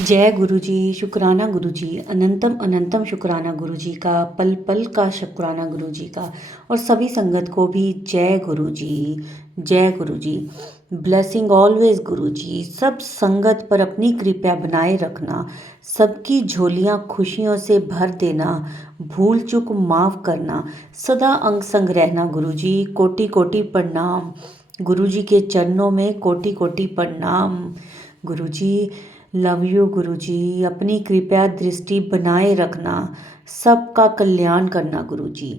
जय गुरुजी, शुक्राना गुरुजी, अनंतम अनंतम शुक्राना गुरुजी का, पल पल का शुक्राना गुरुजी का। और सभी संगत को भी जय गुरुजी, जय गुरुजी। ब्लेसिंग ऑलवेज गुरुजी। सब संगत पर अपनी कृपा बनाए रखना, सबकी झोलियां खुशियों से भर देना, भूल चूक माफ करना, सदा अंग संग रहना गुरुजी। कोटि कोटि प्रणाम गुरुजी के चरणों में, कोटि कोटि प्रणाम गुरुजी। लव यू गुरुजी। अपनी कृपया दृष्टि बनाए रखना, सबका कल्याण करना गुरुजी।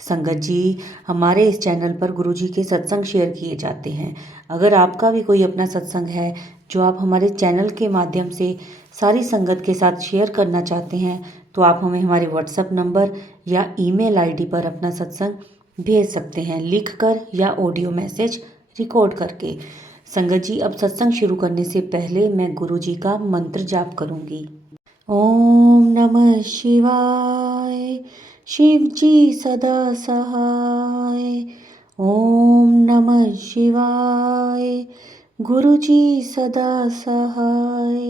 संगत जी, हमारे इस चैनल पर गुरुजी के सत्संग शेयर किए जाते हैं। अगर आपका भी कोई अपना सत्संग है जो आप हमारे चैनल के माध्यम से सारी संगत के साथ शेयर करना चाहते हैं, तो आप हमें हमारे व्हाट्सएप नंबर या ईमेल आईडी पर अपना सत्संग भेज सकते हैं, लिखकर या ऑडियो मैसेज रिकॉर्ड करके। संगत जी, अब सत्संग शुरू करने से पहले मैं गुरु जी का मंत्र जाप करूंगी। ओम नमः शिवाय, शिव जी सदा सहाय। ओम नमः शिवाय, गुरु जी सदा सहाय।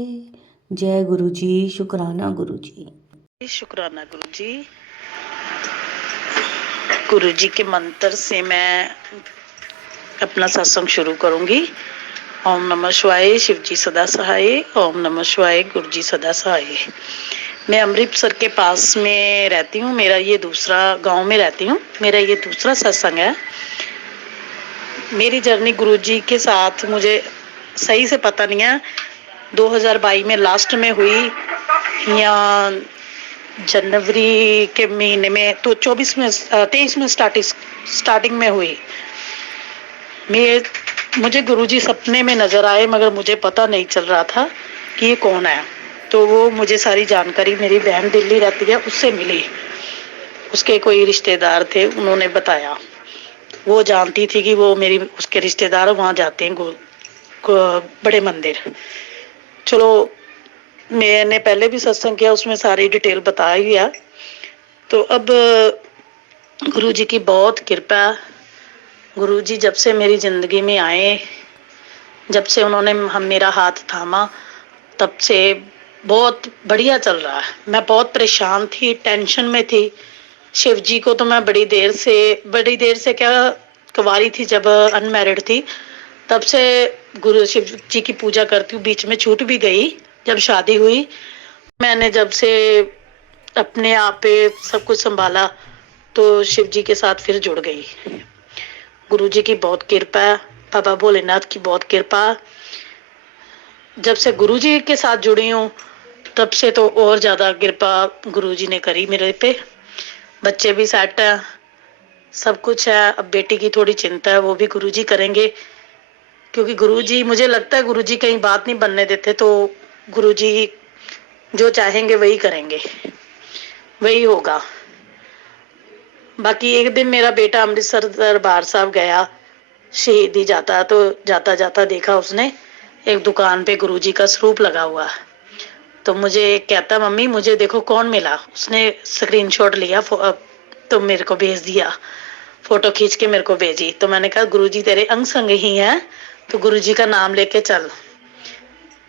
जय गुरु जी, शुक्राना गुरु जी। शुक्राना गुरु जी। गुरु जी के मंत्र से मैं अपना सत्संग शुरू करूंगी। ओम नमः शिवाय, शिव जी सदा सहाय। ओम नमः शिवाय, गुरु जी सदा सहाय। मैं अमृतसर के पास में रहती हूँ। मेरा ये दूसरा गांव में रहती हूँ। मेरा ये दूसरा सत्संग है। मेरी जर्नी गुरु जी के साथ मुझे सही से पता नहीं है 2022 में लास्ट में हुई या जनवरी के महीने में, तो 24 में 23 में स्टार्टिंग में हुई। मुझे गुरुजी सपने में नजर आए, मगर मुझे पता नहीं चल रहा था कि ये कौन है। तो वो मुझे सारी जानकारी मेरी बहन दिल्ली रहती है उससे मिली। उसके कोई रिश्तेदार थे, उन्होंने बताया। वो जानती थी कि वो मेरी उसके रिश्तेदार वहां जाते हैं बड़े मंदिर। चलो, मैंने पहले भी सत्संग किया, उसमें सारी डिटेल बताया गया। तो अब गुरु जी की बहुत कृपा। गुरु जी जब से मेरी जिंदगी में आए, जब से उन्होंने हम मेरा हाथ थामा, तब से बहुत बढ़िया चल रहा है। मैं बहुत परेशान थी, टेंशन में थी। शिव जी को तो मैं बड़ी देर से क्या, कुंवारी थी जब, अनमैरिड थी, तब से गुरु शिव जी की पूजा करती हूँ। बीच में छूट भी गई जब शादी हुई। मैंने जब से अपने आप पे सब कुछ संभाला, तो शिव जी के साथ फिर जुड़ गई। गुरु जी की बहुत कृपा है, बाबा भोलेनाथ की बहुत कृपा। जब से गुरु जी के साथ जुड़ी हूँ, तब से तो और ज्यादा कृपा गुरु जी ने करी मेरे पे। बच्चे भी सेट है, सब कुछ है। अब बेटी की थोड़ी चिंता है, वो भी गुरु जी करेंगे। क्योंकि गुरु जी, मुझे लगता है गुरु जी कहीं बात नहीं बनने देते, तो गुरु जी जो चाहेंगे वही करेंगे, वही होगा। बाकी एक दिन मेरा बेटा अमृतसर दरबार साहब गया शहीदी जाता, तो जाता जाता देखा उसने एक दुकान पे गुरुजी का स्वरूप लगा हुआ। तो मुझे कहता, मम्मी मुझे देखो कौन मिला। उसने स्क्रीनशॉट लिया, तो मेरे को भेज दिया, फोटो खींच के मेरे को भेजी। तो मैंने कहा, गुरुजी तेरे अंग संग ही हैं, तो गुरुजी का नाम लेके चल।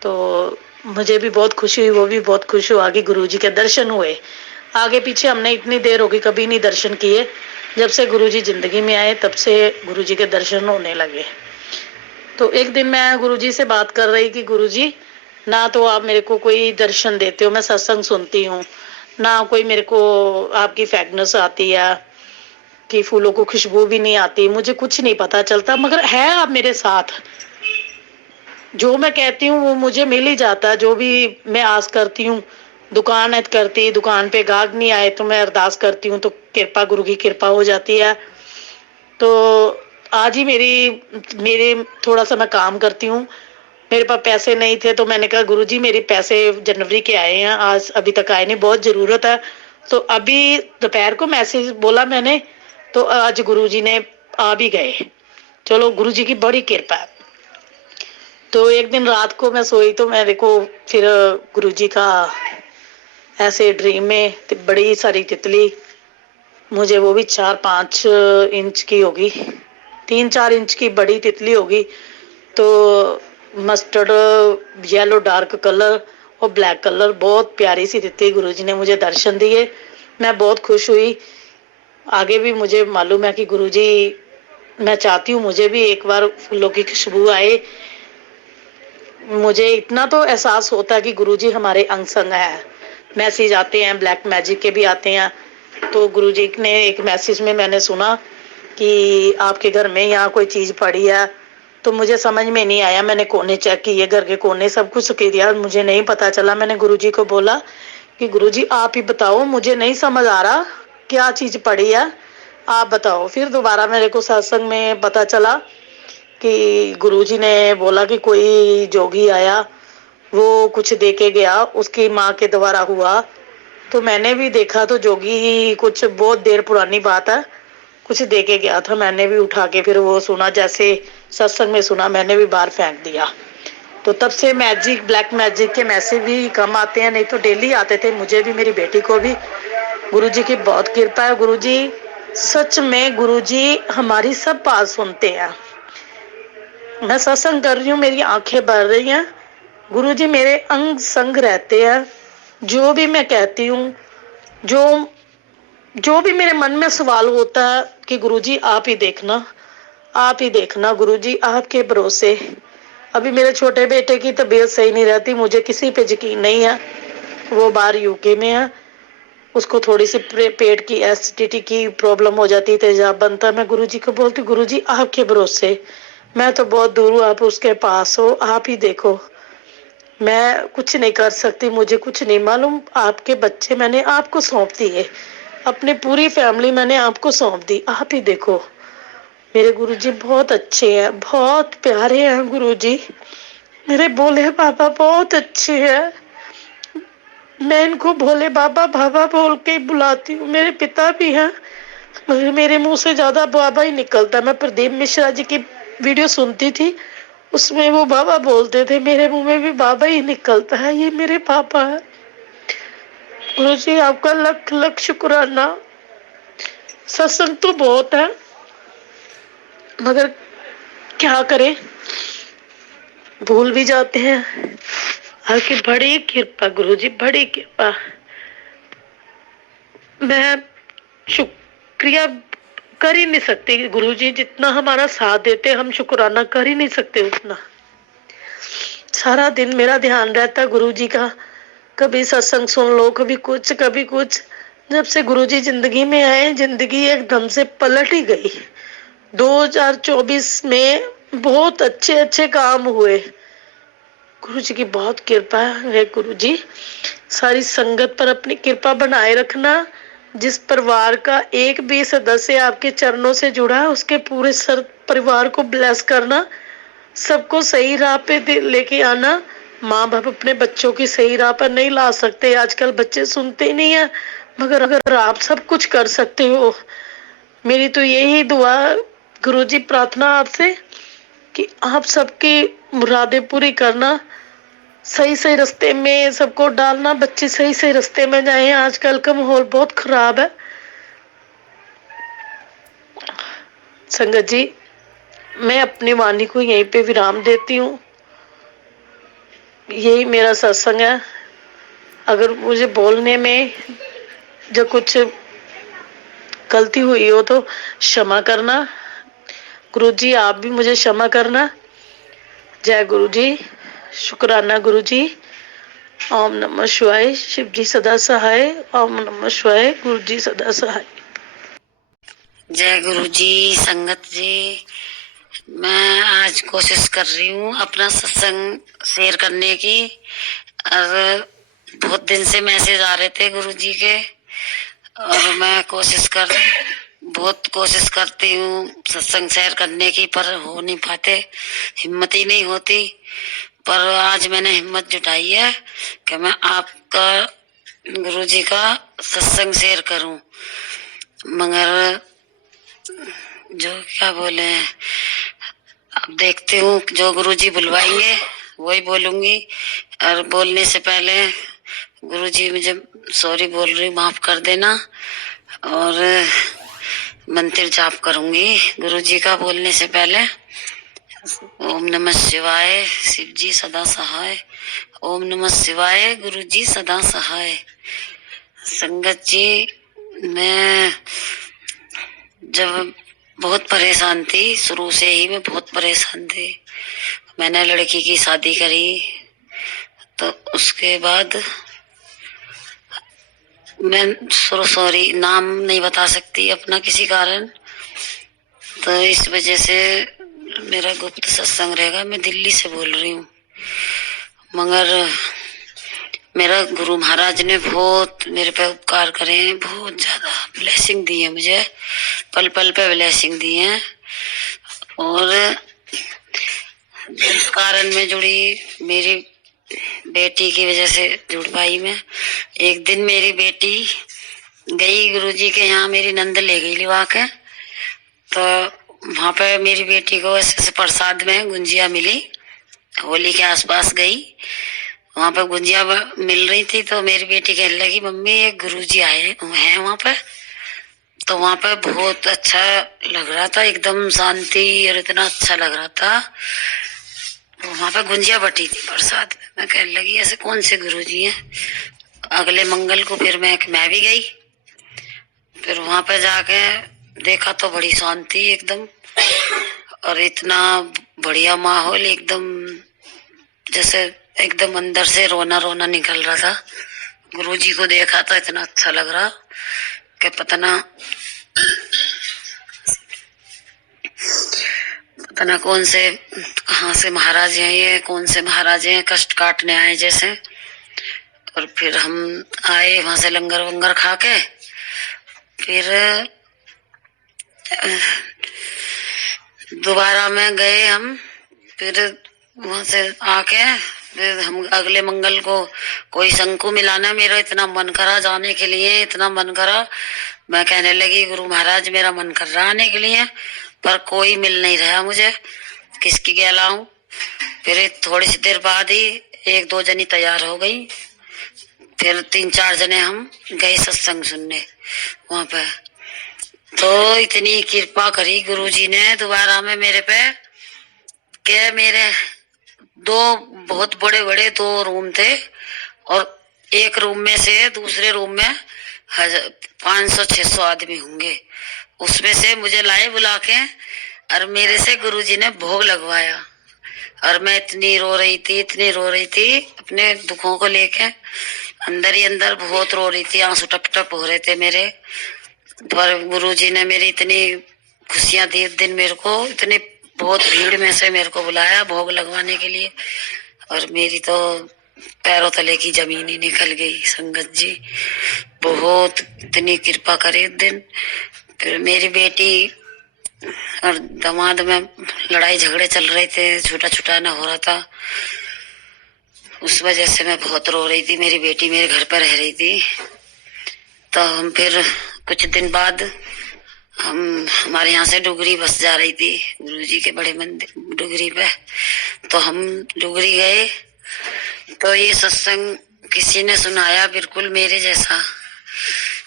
तो मुझे भी बहुत खुशी हुई, वो भी बहुत खुश हुआ कि गुरुजी के दर्शन हुए। आगे पीछे हमने इतनी देर होगी कभी नहीं दर्शन किए। जब से गुरुजी जिंदगी में आए, तब से गुरुजी के दर्शन होने लगे। तो एक दिन मैं गुरुजी से बात कर रही कि गुरुजी, ना तो आप मेरे को कोई दर्शन देते हो, मैं सत्संग सुनती हूँ, ना कोई मेरे को आपकी फ्रेगनेंस आती है, कि फूलों को खुशबू भी नहीं आती, मुझे कुछ नहीं पता चलता, मगर है आप मेरे साथ। जो मैं कहती हूँ वो मुझे मिल ही जाता है। जो भी मैं आस करती हूँ, दुकान करती, दुकान पे गाहक नहीं आए तो मैं अरदास करती हूँ, तो कृपा, गुरु की कृपा हो जाती है। तो आज ही मेरे थोड़ा सा मैं काम करती हूँ, मेरे पास पैसे नहीं थे, तो मैंने कहा, गुरुजी मेरे पैसे जनवरी के आए हैं, आज अभी तक आए नहीं, बहुत जरूरत है। तो अभी दोपहर को मैसेज बोला मैंने, तो आज गुरुजी ने आ भी गए। चलो, गुरुजी की बड़ी कृपा है। तो एक दिन रात को मैं सोई, तो मेरे को फिर गुरुजी का ऐसे ड्रीम में बड़ी सारी तितली, मुझे वो भी 4-5 इंच की होगी, 3-4 इंच की बड़ी तितली होगी, तो मस्टर्ड येलो डार्क कलर, और ब्लैक कलर बहुत प्यारी सी दिखती। गुरुजी ने मुझे दर्शन दिए, मैं बहुत खुश हुई। आगे भी मुझे मालूम है कि गुरुजी, मैं चाहती हूँ मुझे भी एक बार फूलों की खुशबू आए। मुझे इतना तो एहसास होता है कि गुरुजी हमारे अंग संग है। मैसेज आते हैं, ब्लैक मैजिक के भी आते हैं। तो गुरुजी ने एक मैसेज में मैंने सुना कि आपके घर में यहाँ कोई चीज पड़ी है। तो मुझे समझ में नहीं आया, मैंने कोने चेक किए, घर के कोने सब कुछ किया, मुझे नहीं पता चला। मैंने गुरुजी को बोला कि गुरुजी आप ही बताओ, मुझे नहीं समझ आ रहा क्या चीज पड़ी है, आप बताओ। फिर दोबारा मेरे को सत्संग में पता चला कि गुरुजी ने बोला कि कोई जोगी आया, वो कुछ दे के गया, उसकी माँ के द्वारा हुआ। तो मैंने भी देखा, तो जोगी कुछ बहुत देर पुरानी बात है, कुछ दे के गया था। मैंने भी उठा के फिर वो सुना, जैसे सत्संग में सुना, मैंने भी बाहर फेंक दिया। तो तब से मैजिक, ब्लैक मैजिक के मैसेज भी कम आते हैं, नहीं तो डेली आते थे मुझे भी, मेरी बेटी को भी। गुरुजी की बहुत कृपा है। गुरुजी सच में, गुरुजी हमारी सब बात सुनते हैं। मैं सत्संग कर रही हूँ, मेरी आंखें भर रही हैं, गुरुजी मेरे अंग संग रहते हैं। जो भी मैं कहती हूँ, जो जो भी मेरे मन में सवाल होता है कि गुरुजी आप ही देखना, आप ही देखना, गुरुजी आपके भरोसे। अभी मेरे छोटे बेटे की तबीयत सही नहीं रहती, मुझे किसी पे यकीन नहीं है। वो बाहर यूके में है, उसको थोड़ी सी पेट की एसिडिटी की प्रॉब्लम हो जाती है, तेजाब बनता है। मैं गुरुजी को बोलती, गुरुजी आपके भरोसे, मैं तो बहुत दूर हूँ, आप उसके पास हो, आप ही देखो। मैं कुछ नहीं कर सकती, मुझे कुछ नहीं मालूम। आपके बच्चे मैंने आपको सौंप दिए, अपनी पूरी फैमिली मैंने आपको सौंप दी, आप ही देखो। मेरे गुरुजी बहुत अच्छे हैं, बहुत प्यारे हैं गुरुजी। मेरे भोले बाबा बहुत अच्छे हैं। मैं इनको भोले बाबा बाबा बोल के बुलाती हूँ। मेरे पिता भी हैं, मगर मेरे मुंह से ज्यादा बाबा ही निकलता। मैं प्रदीप मिश्रा जी की वीडियो सुनती थी, उसमें वो बाबा बोलते थे, मेरे मुंह में भी बाबा ही निकलता है, ये मेरे पापा है। गुरुजी आपका लख लख शुक्राना। सत्संग तो बहुत है, मगर क्या करें, भूल भी जाते हैं। आपकी बड़ी कृपा गुरुजी, बड़ी कृपा। मैं शुक्रिया कर ही नहीं सकती गुरुजी, जितना हमारा साथ देते हम शुक्राना कर ही नहीं सकते उतना। सारा दिन मेरा ध्यान रहता है गुरुजी का, कभी सत्संग सुन लो, कभी कुछ कभी कुछ। जब से गुरुजी जिंदगी में आए, जिंदगी एकदम से पलट ही गई। 2024 में बहुत अच्छे अच्छे काम हुए। गुरुजी की बहुत कृपा है। गुरुजी सारी संगत पर अपनी कृपा बनाए रखना। जिस परिवार का एक भी सदस्य आपके चरणों से जुड़ा है, उसके पूरे परिवार को ब्लेस करना, सबको सही राह पे लेके आना। माँ बाप अपने बच्चों की सही राह पर नहीं ला सकते, आजकल बच्चे सुनते ही नहीं है, मगर अगर आप सब कुछ कर सकते हो। मेरी तो यही दुआ गुरुजी, प्रार्थना आपसे कि आप सबकी मुरादें पूरी करना, सही सही रास्ते में सबको डालना, बच्चे सही सही रास्ते में जाए। आजकल का माहौल बहुत खराब है। संगत जी, मैं अपनी वाणी को यहीं पे विराम देती हूँ। यही मेरा सत्संग है। अगर मुझे बोलने में जो कुछ गलती हुई हो तो क्षमा करना। गुरुजी आप भी मुझे क्षमा करना। जय गुरु जी, शुक्राना गुरु जी। ओम नमः शिवाय। शिव जी सदा सहाय। ओम नमः शिवाय। गुरु जी सदा सहाय। जय गुरु जी। संगत जी, मैं आज कोशिश कर रही हूँ अपना सत्संग शेयर करने की। और बहुत दिन से मैसेज आ रहे थे गुरु जी के, और मैं बहुत कोशिश करती हूँ सत्संग शेयर करने की, पर हो नहीं पाते, हिम्मत ही नहीं होती। पर आज मैंने हिम्मत जुटाई है कि मैं आपका, गुरु जी का सत्संग शेयर करूं। मगर जो क्या बोले, अब देखती हूँ जो गुरुजी बुलवाएंगे वही बोलूंगी। और बोलने से पहले गुरुजी, मुझे सॉरी बोल रही, माफ कर देना। और मंत्र जाप करूंगी गुरुजी का बोलने से पहले। ओम नमः शिवाय, शिव जी सदा सहाय। ओम नमः शिवाय, गुरु जी सदा सहाय। संगत जी, मैं जब बहुत परेशान थी, शुरू से ही मैं बहुत परेशान थी। मैंने लड़की की शादी करी तो उसके बाद मैं सॉरी नाम नहीं बता सकती अपना किसी कारण, तो इस वजह से मेरा गुप्त सत्संग रहेगा। मैं दिल्ली से बोल रही हूँ, मगर मेरा गुरु महाराज ने बहुत मेरे पे उपकार करे हैं, बहुत ज्यादा ब्लेसिंग दी है मुझे, पल पल पे ब्लेसिंग दी है। और जिस कारण में जुड़ी, मेरी बेटी की वजह से जुड़ पाई मैं। एक दिन मेरी बेटी गई गुरुजी के यहाँ, मेरी नंद ले गई लिवा के, तो वहां पे मेरी बेटी को ऐसे प्रसाद में गुंजिया मिली। होली के आसपास गई, वहां पे गुंजिया मिल रही थी, तो मेरी बेटी कहने लगी मम्मी ये गुरुजी आए हैं वहां पे। तो वहां पे बहुत अच्छा लग रहा था, एकदम शांति और इतना अच्छा लग रहा था। वहां पे गुंजिया बटी थी प्रसाद में। मैं कहने लगी ऐसे कौन से गुरुजी हैं। अगले मंगल को फिर मैं भी गई, फिर वहां पे जाके देखा तो बड़ी शांति एकदम, और इतना बढ़िया माहौल, एकदम जैसे एकदम अंदर से रोना रोना निकल रहा था। गुरुजी को देखा तो इतना अच्छा लग रहा कि पता ना कौन से कहाँ से महाराज हैं ये, कौन से महाराज हैं कष्ट काटने आए जैसे। और फिर हम आए वहां से लंगर वंगर खा के, फिर दोबारा में गए हम, फिर वहां से आके फिर हम अगले मंगल को कोई शंकु मिलाना, मेरा इतना मन करा जाने के लिए, इतना मन करा। मैं कहने लगी गुरु महाराज मेरा मन कर रहा आने के लिए, पर कोई मिल नहीं रहा मुझे, किसकी गैला हूँ। फिर थोड़ी सी देर बाद ही एक दो जनी तैयार हो गई, फिर 3-4 जने हम गए सत्संग सुनने वहां पे। तो इतनी कृपा करी गुरुजी ने दोबारा में मेरे पे, के मेरे दो बहुत बड़े बड़े 2 रूम थे, और एक रूम में से दूसरे रूम में 500-600 आदमी होंगे। उसमें से मुझे लाए बुला के, और मेरे से गुरुजी ने भोग लगवाया। और मैं इतनी रो रही थी, इतनी रो रही थी अपने दुखों को लेके, अंदर ही अंदर बहुत रो रही थी, आंसू टप टप हो रहे थे मेरे। पर गुरुजी ने मेरी इतनी खुशियां दी उस दिन मेरे को, इतने बहुत भीड़ में से मेरे को बुलाया भोग लगवाने के लिए, और मेरी तो पैरों तले की जमीन ही निकल गई। संगत जी बहुत इतनी कृपा करे उस दिन। फिर मेरी बेटी और दामाद में लड़ाई झगड़े चल रहे थे, छूटा छुटाना हो रहा था, उस वजह से मैं बहुत रो रही थी। मेरी बेटी मेरे घर पर रह रही थी, तो हम फिर कुछ दिन बाद हमारे यहाँ से डुगरी बस जा रही थी गुरुजी के बड़े मंदिर डुगरी पे, तो हम डुगरी गए, तो ये सत्संग किसी ने सुनाया बिल्कुल मेरे जैसा,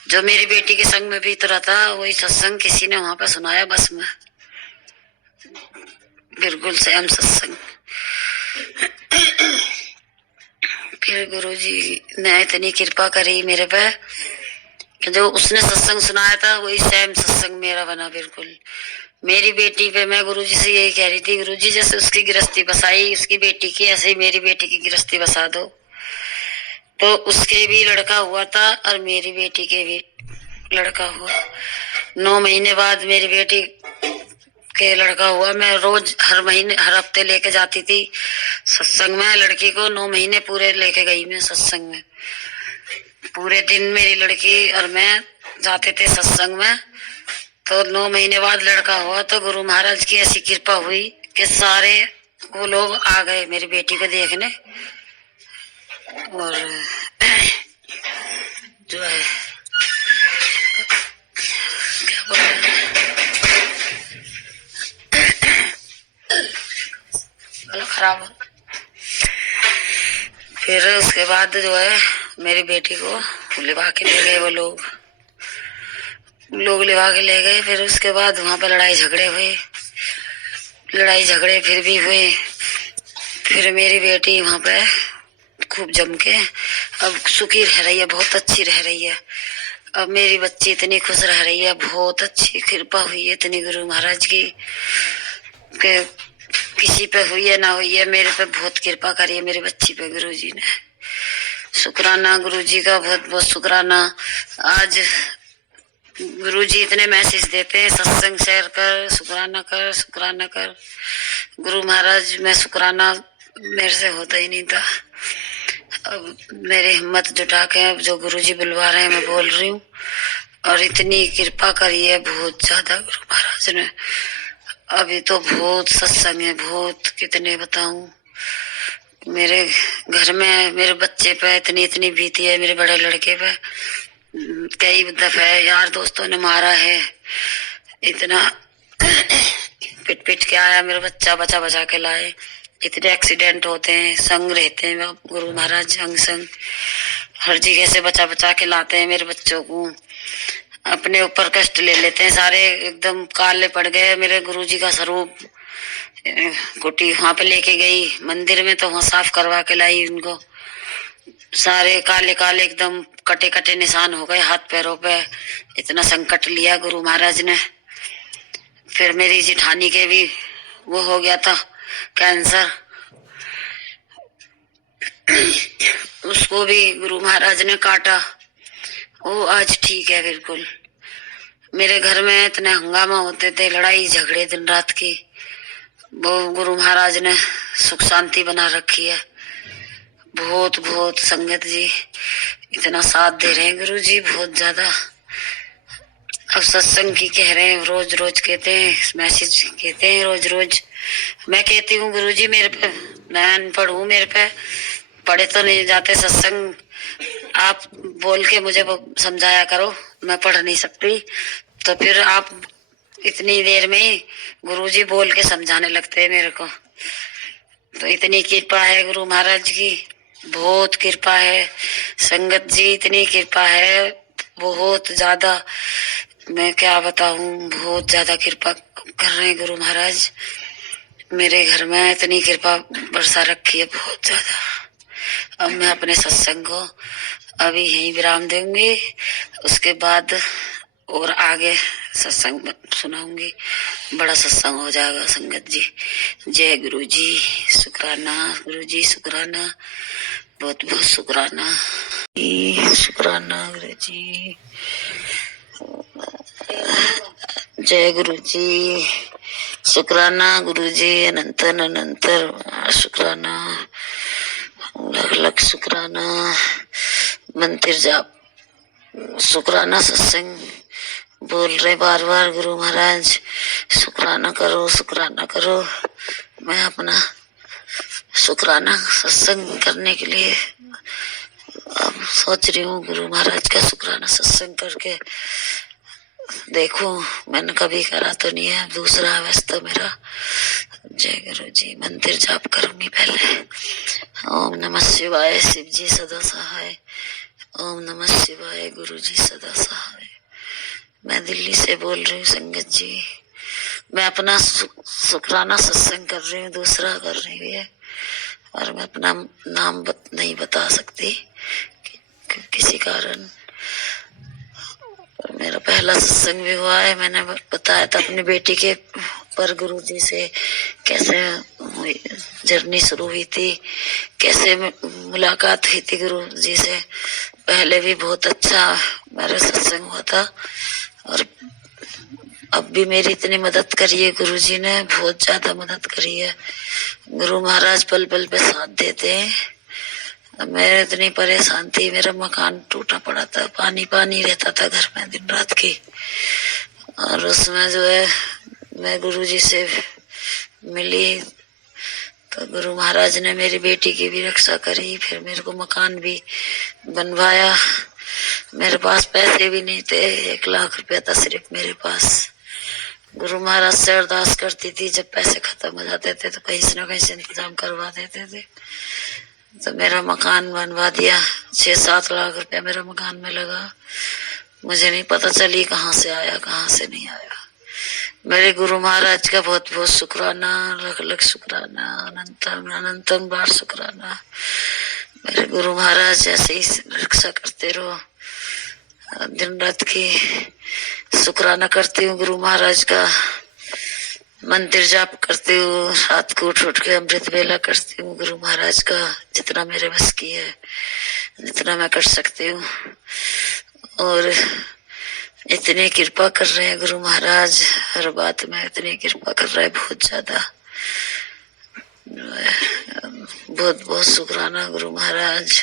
जो मेरी बेटी के संग में भी उतरा था, वही सत्संग किसी ने वहां पे सुनाया बस में, बिल्कुल सेम सत्संग। फिर गुरुजी ने इतनी कृपा करी मेरे पे कि जो उसने सत्संग सुनाया था वही सेम सत्संग मेरा बना बिल्कुल। मेरी बेटी पे मैं गुरुजी से यही कह रही थी, गुरुजी जैसे उसकी गृहस्थी बसाई उसकी बेटी की, ऐसे ही मेरी बेटी की गृहस्थी बसा दो। तो उसके भी लड़का हुआ था और मेरी बेटी के भी लड़का हुआ। 9 महीने बाद मेरी बेटी के लड़का हुआ। मैं रोज हर महीने हर हफ्ते लेके जाती थी सत्संग में लड़की को। 9 महीने पूरे लेके गई मैं सत्संग में, पूरे दिन मेरी लड़की और मैं जाते थे सत्संग में। तो 9 महीने बाद लड़का हुआ, तो गुरु महाराज की ऐसी कृपा हुई कि सारे वो लोग आ गए मेरी बेटी को देखने। और जो है क्या बोल रहे हैं, गला खराब हो। फिर उसके बाद जो है मेरी बेटी को लिवा के ले गए वो लोग लिवा के ले गए। फिर उसके बाद वहां पर लड़ाई झगड़े हुए, लड़ाई झगड़े फिर भी हुए। फिर मेरी बेटी वहां पे खूब जम के अब सुखी रह रही है, बहुत अच्छी रह रही है। अब मेरी बच्ची इतनी खुश रह रही है, बहुत अच्छी कृपा हुई है इतनी गुरु महाराज की कि किसी पे हुई है ना हुई है, मेरे पे बहुत कृपा करी है मेरी बच्ची पे गुरु जी ने। शुक्राना गुरु जी का, बहुत बहुत शुक्राना। आज गुरु जी इतने मैसेज देते हैं, सत्संग शेयर कर, शुक्राना कर, शुक्राना कर। गुरु महाराज मैं शुक्राना मेरे से होता ही नहीं था। अब मेरी हिम्मत जुटा के अब जो गुरु जी बुलवा रहे हैं मैं बोल रही हूँ। और इतनी कृपा करी है बहुत ज्यादा गुरु महाराज ने। अभी तो बहुत सत्संग है, बहुत कितने बताऊं। मेरे घर में मेरे बच्चे पे इतनी इतनी बीती है, मेरे बड़े लड़के पे कई दफे यार दोस्तों ने मारा है, इतना पिट पिट के आया, मेरा बच्चा बचा बचा के लाए। इतने एक्सीडेंट होते हैं, संग रहते हैं गुरु महाराज, अंग संग हर जगह से बचा बचा के लाते हैं मेरे बच्चों को। अपने ऊपर कष्ट ले लेते हैं, सारे एकदम काले पड़ गए। मेरे गुरुजी का स्वरूप कुटी वहां पे लेके गई मंदिर में, तो वहां साफ करवा के लाई उनको। सारे काले काले एकदम कटे कटे निशान हो गए हाथ पैरों पे। इतना संकट लिया गुरु महाराज ने। फिर मेरी जिठानी के भी वो हो गया था कैंसर, उसको भी गुरु महाराज ने काटा। वो आज ठीक है बिल्कुल। मेरे घर में इतने हंगामा होते थे, लड़ाई झगड़े दिन रात की, वो गुरु महाराज ने सुख शांति बना रखी है। बहुत बहुत संगत जी इतना साथ दे रहे हैं गुरु जी, बहुत ज्यादा। अब सत्संग की कह रहे हैं, रोज रोज कहते हैं, मैसेज कहते हैं रोज रोज। मैं कहती हूँ गुरु जी मेरे पे, मैं अनपढ़ हूँ, मेरे पे पढ़े तो नहीं जाते सत्संग, आप बोल के मुझे समझाया करो, मैं पढ़ नहीं सकती। तो फिर आप इतनी देर में ही गुरुजी बोल के समझाने लगते हैं मेरे को। तो इतनी कृपा है गुरु महाराज की, बहुत कृपा है। संगत जी इतनी कृपा है, बहुत ज्यादा, मैं क्या बताऊं, बहुत ज्यादा कृपा कर रहे हैं गुरु महाराज। मेरे घर में इतनी कृपा बरसा रखी है, बहुत ज्यादा। अब मैं अपने सत्संग को अभी यहीं विराम दूंगी, उसके बाद और आगे सत्संग सुनाऊंगी। बड़ा सत्संग हो जाएगा संगत जी। जय गुरु जी, शुक्राना गुरु जी, शुक्राना, बहुत बहुत शुक्राना, शुक्राना गुरु जी। जय गुरु जी, शुक्राना गुरु जी, अनंतन अनंतर शुक्राना, लख लख शुक्राना। मंदिर जाप शुक्राना सत्संग बोल रहे बार बार गुरु महाराज, शुक्राना करो, शुक्राना करो। मैं अपना शुक्राना सत्संग करने के लिए अब सोच रही हूँ, गुरु महाराज का शुक्राना सत्संग करके देखूं। मैंने कभी करा तो नहीं है, दूसरा अवस्था मेरा। जय गुरु जी। मंदिर जाप करूंगी पहले। ओम नमः शिवाय, शिव जी सदा सहाय। ओम नमः शिवाय, गुरु जी सदा सहाय। मैं दिल्ली से बोल रही हूँ संगत जी। मैं अपना शुक्राना सत्संग कर रही हूँ, दूसरा कर रही है, और मैं अपना नाम नहीं बता सकती किसी कारण। मेरा पहला सत्संग भी हुआ है, मैंने बताया था अपनी बेटी के पर गुरु जी से कैसे जर्नी शुरू हुई थी, कैसे मुलाकात हुई थी गुरु जी से। पहले भी बहुत अच्छा मेरा सत्संग हुआ था, और अब भी मेरी इतनी मदद करी है गुरु जी ने, बहुत ज्यादा मदद करी है। गुरु महाराज पल पल पे साथ देते हैं। मैं इतनी परेशान थी, मेरा मकान टूटा पड़ा था, पानी पानी रहता था घर में दिन रात की। और उसमें जो है मैं गुरु जी से मिली, तो गुरु महाराज ने मेरी बेटी की भी रक्षा करी, फिर मेरे को मकान भी बनवाया। मेरे पास पैसे भी नहीं थे, 1 लाख रुपया था सिर्फ मेरे पास। गुरु महाराज से अरदास करती थी, जब पैसे खत्म हो जाते थे तो कहीं से न कहीं से इंतजाम करवा देते थे। तो मेरा मकान बनवा दिया, 6-7 लाख रुपया मेरा मकान में लगा। मुझे नहीं पता चली कहाँ से आया कहाँ से नहीं आया। मेरे गुरु महाराज का बहुत बहुत शुक्राना, लख लख शुक्राना, अनंतम अनंतम बार शुक्राना। मेरे गुरु महाराज ऐसे ही रक्षा करते रहो। दिन रात की शुक्राना करती हूँ गुरु महाराज का, मंदिर जाप करती हूँ, रात को उठ उठ के अमृत वेला करती हूँ गुरु महाराज का, जितना मेरे बस की है, जितना मैं कर सकती हूँ। और इतनी कृपा कर रहे हैं गुरु महाराज, हर बात में इतनी कृपा कर रहे हैं, बहुत ज्यादा। बहुत बहुत शुक्राना गुरु महाराज।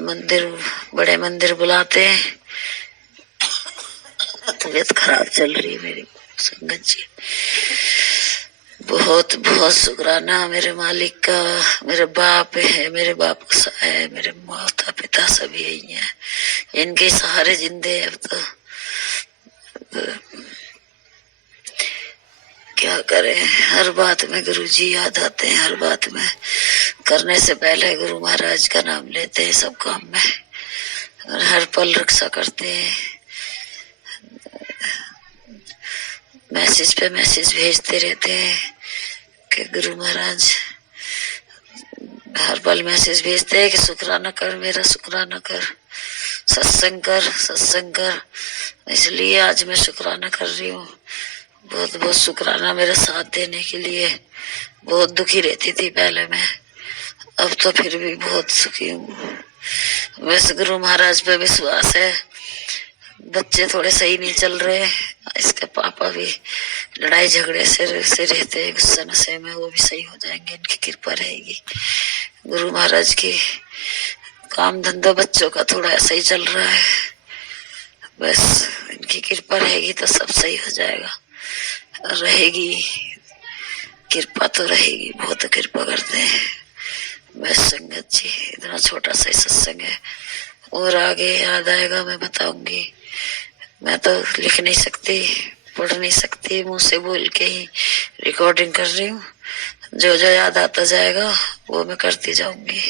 मंदिर, बड़े मंदिर बुलाते हैं। तबीयत खराब चल रही है मेरी संगत जी, बहुत बहुत शुक्राना मेरे मालिक का। मेरे बाप है, मेरे बाप का है, मेरे माता पिता सभी यही हैं, इनके सहारे जिंदे हैं अब तो क्या करें। हर बात में गुरु जी याद आते हैं, हर बात में करने से पहले गुरु महाराज का नाम लेते हैं सब काम में, और हर पल रक्षा करते हैं। मैसेज पे मैसेज भेजते रहते हैं कि गुरु महाराज हर पल मैसेज भेजते हैं कि शुक्राना कर, मेरा शुक्राना कर, सत्संग कर, सत्संग कर। इसलिए आज मैं शुक्राना कर रही हूँ। बहुत बहुत शुक्राना मेरा साथ देने के लिए। बहुत दुखी रहती थी पहले मैं, अब तो फिर भी बहुत सुखी हूँ। वैसे गुरु महाराज पे विश्वास है। बच्चे थोड़े सही नहीं चल रहे, इसके पापा भी लड़ाई झगड़े से रहते हैं, गुस्सा नशे में, वो भी सही हो जाएंगे, इनकी कृपा रहेगी गुरु महाराज की। काम धंधा बच्चों का थोड़ा ऐसा ही चल रहा है, बस इनकी कृपा रहेगी तो सब सही हो जाएगा। रहेगी कृपा तो रहेगी, बहुत कृपा करते हैं। बस संगत जी, इतना छोटा सा ही सत्संग है, और आगे याद आएगा मैं बताऊंगी। मैं तो लिख नहीं सकती, पढ़ नहीं सकती, मुंह से बोल के ही रिकॉर्डिंग कर रही हूँ। जो जो याद आता जाएगा वो मैं करती जाऊंगी।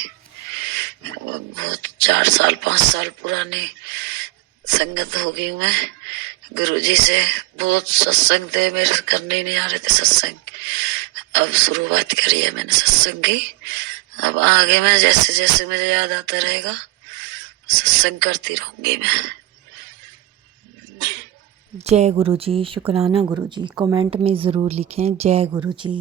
बहुत 4 साल 5 साल पुराने संगत हो गई मैं गुरुजी से। बहुत सत्संग थे मेरे, करने ही नहीं आ रहे थे सत्संग। अब शुरुआत करी है मैंने सत्संग की। अब आगे मैं जैसे जैसे मुझे याद आता रहेगा सत्संग करती रहूंगी मैं। जय गुरु जी, शुक्राना गुरु जी। कमेंट में ज़रूर लिखें जय गुरु जी।